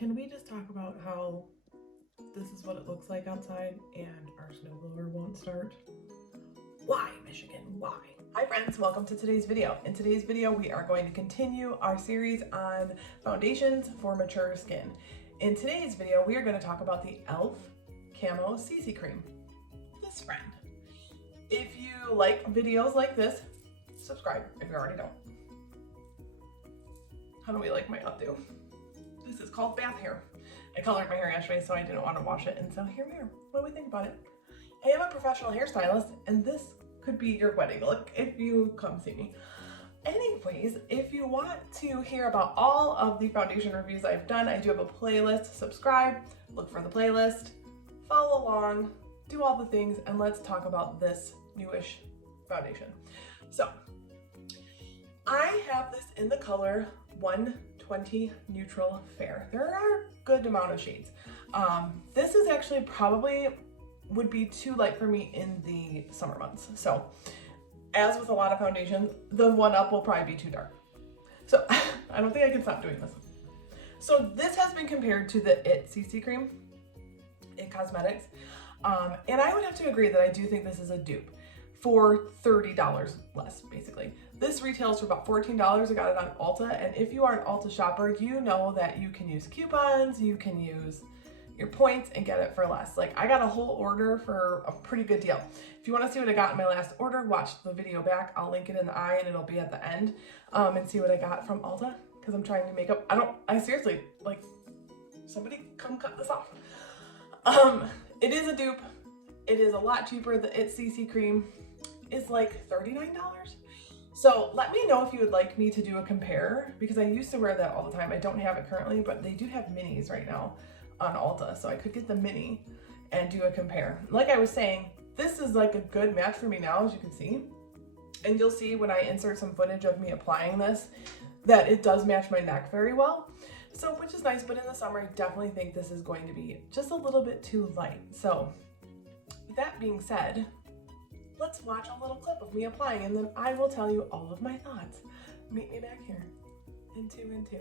Can we just talk about how this is what it looks like outside and our snowblower won't start? Why, Michigan? Why? Hi friends, welcome to today's video. In today's video, we are going to continue our series on foundations for mature skin. In today's video, we are going to talk about the E.L.F. Camo CC Cream. This friend. If you like videos like this, subscribe if you already don't. How do we like my updo? This is called bath hair. I colored my hair yesterday, so I didn't want to wash it, and so here we are. What do we think about it? I am a professional hairstylist, and this could be your wedding look if you come see me. Anyways, if you want to hear about all of the foundation reviews I've done, I do have a playlist. Subscribe, look for the playlist, follow along, do all the things, and let's talk about this newish foundation. So, I have this in the color 120 Neutral Fair. There are a good amount of shades. This is actually probably would be too light for me in the summer months. So, as with a lot of foundation, the 1-Up will probably be too dark. So, I don't think I can stop doing this. So, this has been compared to the IT CC Cream, IT Cosmetics. And I would have to agree that I do think this is a dupe for $30 less, basically. This retails for about $14. I got it on Ulta, and if you are an Ulta shopper, you know that you can use coupons, you can use your points and get it for less. Like, I got a whole order for a pretty good deal. If you want to see what I got in my last order, watch the video back. I'll link it in the eye and it'll be at the end, and see what I got from Ulta, because I'm trying to make up. I seriously, like, somebody come cut this off. It is a dupe. It is a lot cheaper. The IT CC Cream is like $39. So let me know if you would like me to do a compare, because I used to wear that all the time. I don't have it currently, but they do have minis right now on Ulta, so I could get the mini and do a compare. Like I was saying, this is like a good match for me now, as you can see. And you'll see when I insert some footage of me applying this, that it does match my neck very well. So, which is nice, but in the summer, I definitely think this is going to be just a little bit too light. So, that being said, let's watch a little clip of me applying, and then I will tell you all of my thoughts. Meet me back here in 2 and 2.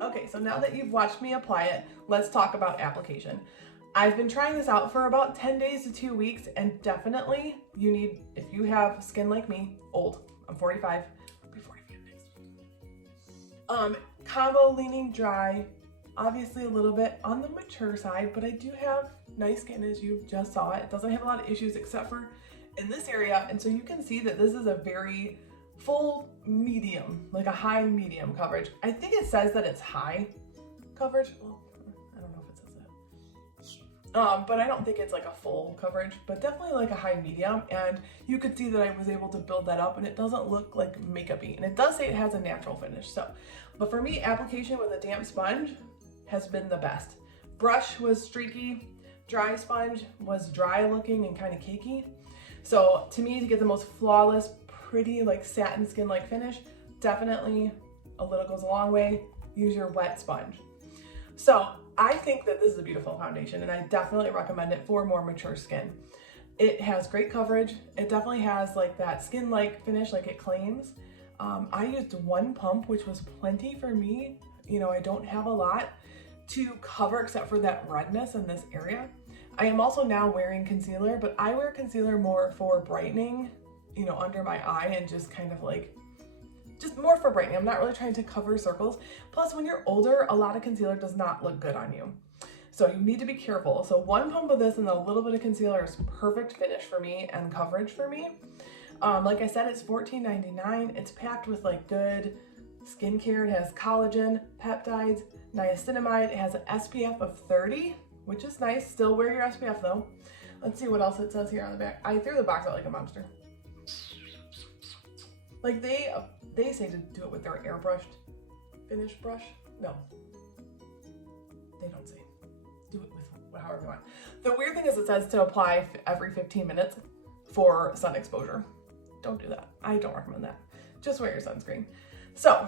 Okay, so now that you've watched me apply it, let's talk about application. I've been trying this out for about 10 days to 2 weeks, and definitely you need, if you have skin like me, old, I'm 45, I'll be 45 next week. Combo leaning dry, obviously a little bit on the mature side, but I do have nice skin, as you just saw. It doesn't have a lot of issues except for in this area, and so you can see that this is a very full medium, like a high medium coverage. I think it says that it's high coverage. Well, I don't know if it says that. But I don't think it's like a full coverage, but definitely like a high medium. And you could see that I was able to build that up, and it doesn't look like makeup-y. And it does say it has a natural finish. So, but for me, application with a damp sponge has been the best. Brush was streaky, dry sponge was dry looking and kind of cakey. So to me, to get the most flawless, pretty like satin skin like finish, definitely a little goes a long way. Use your wet sponge. So I think that this is a beautiful foundation, and I definitely recommend it for more mature skin. It has great coverage. It definitely has like that skin like finish like it claims. I used 1 pump, which was plenty for me. You know, I don't have a lot to cover except for that redness in this area. I am also now wearing concealer, but I wear concealer more for brightening, you know, under my eye, and just kind of like, just more for brightening. I'm not really trying to cover circles. Plus, when you're older, a lot of concealer does not look good on you. So you need to be careful. So 1 pump of this and a little bit of concealer is perfect finish for me and coverage for me. Like I said, it's $14.99. It's packed with like good skincare. It has collagen, peptides, niacinamide. It has an SPF of 30, which is nice. Still wear your SPF though. Let's see what else it says here on the back. I threw the box out like a monster. Like they say to do it with their airbrushed finish brush. No, they don't say. Do it with however you want. The weird thing is it says to apply every 15 minutes for sun exposure. Don't do that. I don't recommend that. Just wear your sunscreen. So,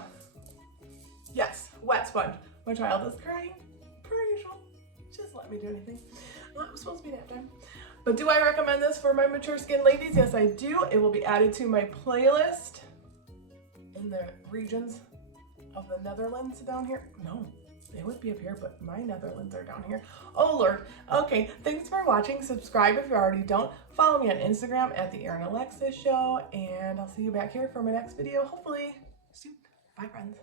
yes, wet sponge. My child is crying, per usual. Just let me do anything. Well, it was supposed to be nap time. But do I recommend this for my mature skin ladies? Yes, I do. It will be added to my playlist in the regions of the Netherlands down here. No. They would be up here, but my Netherlands are down here. Oh Lord. Okay, thanks for watching. Subscribe if you already don't. Follow me on Instagram at the Erin Alexis Show, and I'll see you back here for my next video, hopefully soon. Bye, friends.